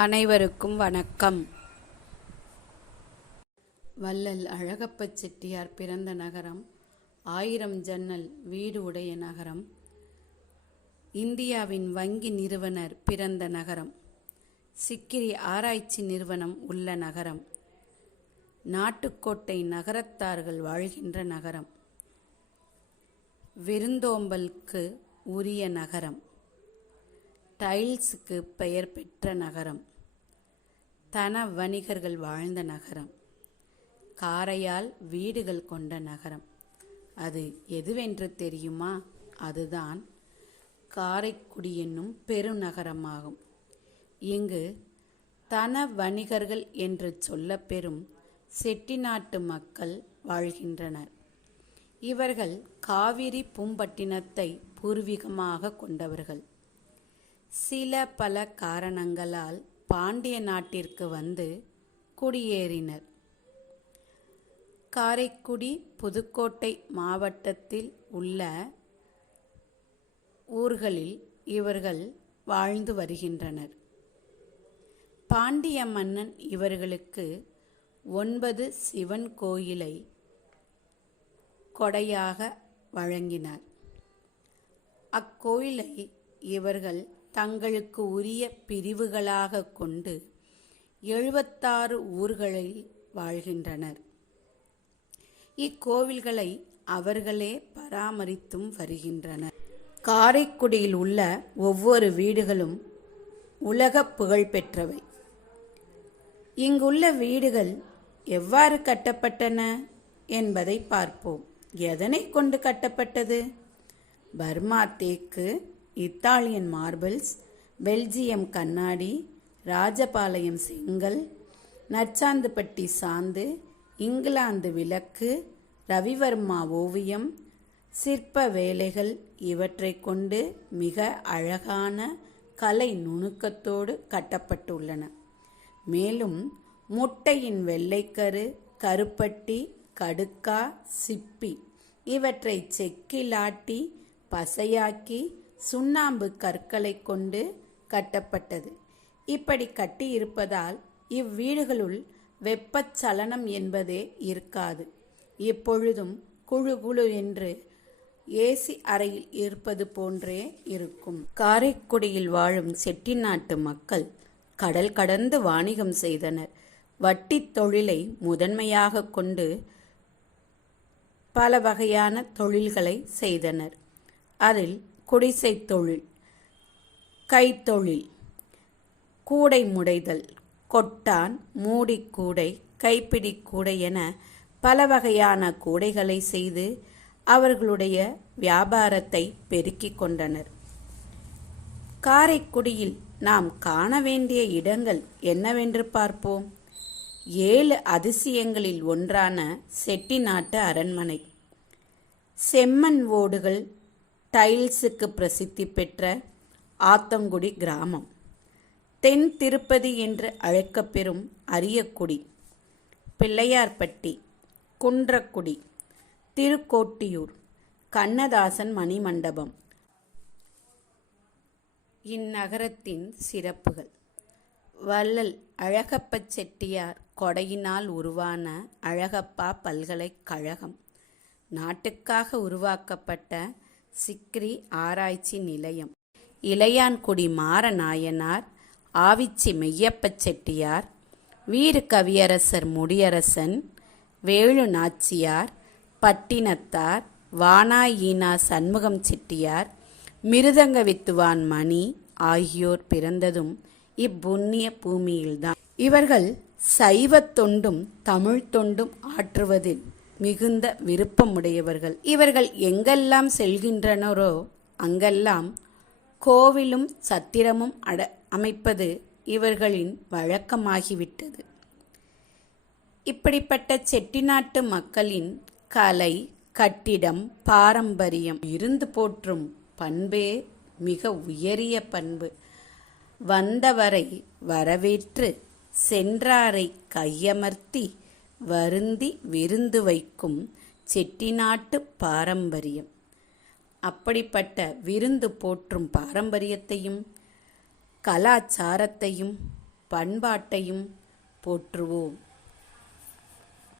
அனைவருக்கும் வணக்கம். வள்ளல் அழகப்ப செட்டியார் பிறந்த நகரம், 1000 ஜன்னல் வீடு உடைய நகரம், இந்தியாவின் வங்கி நிறுவனர் பிறந்த நகரம், சிக்கிரி ஆராய்ச்சி நிறுவனம் உள்ள நகரம், நாட்டுக்கோட்டை நகரத்தார்கள் வாழ்கின்ற நகரம், விருந்தோம்பலுக்கு உரிய நகரம், டைல்ஸுக்கு பெயர் பெற்ற நகரம், தன வணிகர்கள் வாழ்ந்த நகரம், காரையால் வீடுகள் கொண்ட நகரம். அது எதுவென்று தெரியுமா? அதுதான் காரைக்குடி என்னும் பெருநகரமாகும். இங்கு தன வணிகர்கள் என்று சொல்லப்பெறும் செட்டிநாட்டு மக்கள் வாழ்கின்றனர். இவர்கள் காவிரி பூம்பட்டினத்தை பூர்வீகமாக கொண்டவர்கள். சில பல காரணங்களால் பாண்டிய நாட்டிற்கு வந்து குடியேறினர். காரைக்குடி புதுக்கோட்டை மாவட்டத்தில் உள்ள ஊர்களில் இவர்கள் வாழ்ந்து வருகின்றனர். பாண்டிய மன்னன் இவர்களுக்கு 9 சிவன் கோயிலை கொடையாக வழங்கினார். அக்கோயிலை இவர்கள் தங்களுக்கு உரிய பிரிவுகளாக கொண்டு 76 ஊர்களில் வாழ்கின்றனர். இக்கோவில்களை அவர்களே பராமரித்தும் வருகின்றனர். காரைக்குடியில் உள்ள ஒவ்வொரு வீடுகளும் உலக புகழ் பெற்றவை. இங்குள்ள வீடுகள் எவ்வாறு கட்டப்பட்டன என்பதை பார்ப்போம். எதனை கொண்டு கட்டப்பட்டது? பர்மா தேக்கு, இத்தாலியன் மார்பிள்ஸ், பெல்ஜியம் கண்ணாடி, ராஜபாளையம் செங்கல், நச்சாந்துப்பட்டி சாந்து, இங்கிலாந்து விளக்கு, ரவிவர்மா ஓவியம், சிற்ப வேலைகள் இவற்றை கொண்டு மிக அழகான கலை நுணுக்கத்தோடு கட்டப்பட்டுள்ளன. மேலும் முட்டையின் வெள்ளைக்கரு, கருப்பட்டி, கடுக்கா, சிப்பி இவற்றை செக்கிலாட்டி பசையாக்கி சுண்ணாம்பு கற்களை கொண்டு கட்டப்பட்டது. இப்படி கட்டியிருப்பதால் இவ்வீடுகளுள் வெப்பச்சலனம் என்பதே இருக்காது. இப்பொழுதும் குழு குழு என்று ஏசி அறையில் இருப்பது போன்றே இருக்கும். காரைக்குடியில் வாழும் செட்டிநாட்டு மக்கள் கடல் கடந்து வாணிகம் செய்தனர். வட்டி தொழிலை முதன்மையாக கொண்டு பல வகையான தொழில்களை செய்தனர். அதில் குடிசை தொழில், கைத்தொழில், கூடை முடைதல், கொட்டான், மூடிக்கூடை, கைப்பிடி கூடை என பல வகையான கூடைகளை செய்து அவர்களுடைய வியாபாரத்தை பெருக்கிக் கொண்டனர். காரைக்குடியில் நாம் காண வேண்டிய இடங்கள் என்னவென்று பார்ப்போம். 7 அதிசயங்களில் ஒன்றான செட்டிநாட்டு அரண்மனை, செம்மண் ஓடுகள், டைல்ஸுக்கு பிரசித்தி பெற்ற ஆத்தங்குடி கிராமம், தென் திருப்பதி என்று அழைக்கப்பெறும் அரியக்குடி, பிள்ளையார்பட்டி, குன்றக்குடி, திருக்கோட்டியூர், கண்ணதாசன் மணிமண்டபம். இந்நகரத்தின் சிறப்புகள்: வள்ளல் அழகப்ப செட்டியார் கொடையினால் உருவான அழகப்பா பல்கலைக்கழகம், நாட்டுக்காக உருவாக்கப்பட்ட சிக்கிரி ஆராய்ச்சி நிலையம், இளையான்குடி மாரநாயனார், ஆவிச்சி மெய்யப்ப செட்டியார், வீறு கவியரசர் முடியரசன், வேலு நாச்சியார், பட்டினத்தார், வானாயீனா சண்முகம் செட்டியார், மிருதங்க வித்துவான் மணி ஆகியோர் பிறந்ததும் இப்புண்ணிய பூமியில்தான். இவர்கள் சைவத் தொண்டும் தமிழ் தொண்டும் ஆற்றுவதில் மிகுந்த விருப்பமுடையவர்கள். இவர்கள் எங்கெல்லாம் செல்கின்றனரோ அங்கெல்லாம் கோவிலும் சத்திரமும் அமைப்பது இவர்களின் வழக்கமாகிவிட்டது. இப்படிப்பட்ட செட்டிநாட்டு மக்களின் கலை, கட்டிடம், பாரம்பரியம், இருந்து போற்றும் பண்பே மிக உயரிய பண்பு. வந்தவரை வரவேற்று சென்றாரை கையமர்த்தி வருந்தி விருந்து வைக்கும் செட்டிநாட்டு பாரம்பரியம். அப்படிப்பட்ட விருந்து போற்றும் பாரம்பரியத்தையும் கலாச்சாரத்தையும் பண்பாட்டையும் போற்றுவோம்.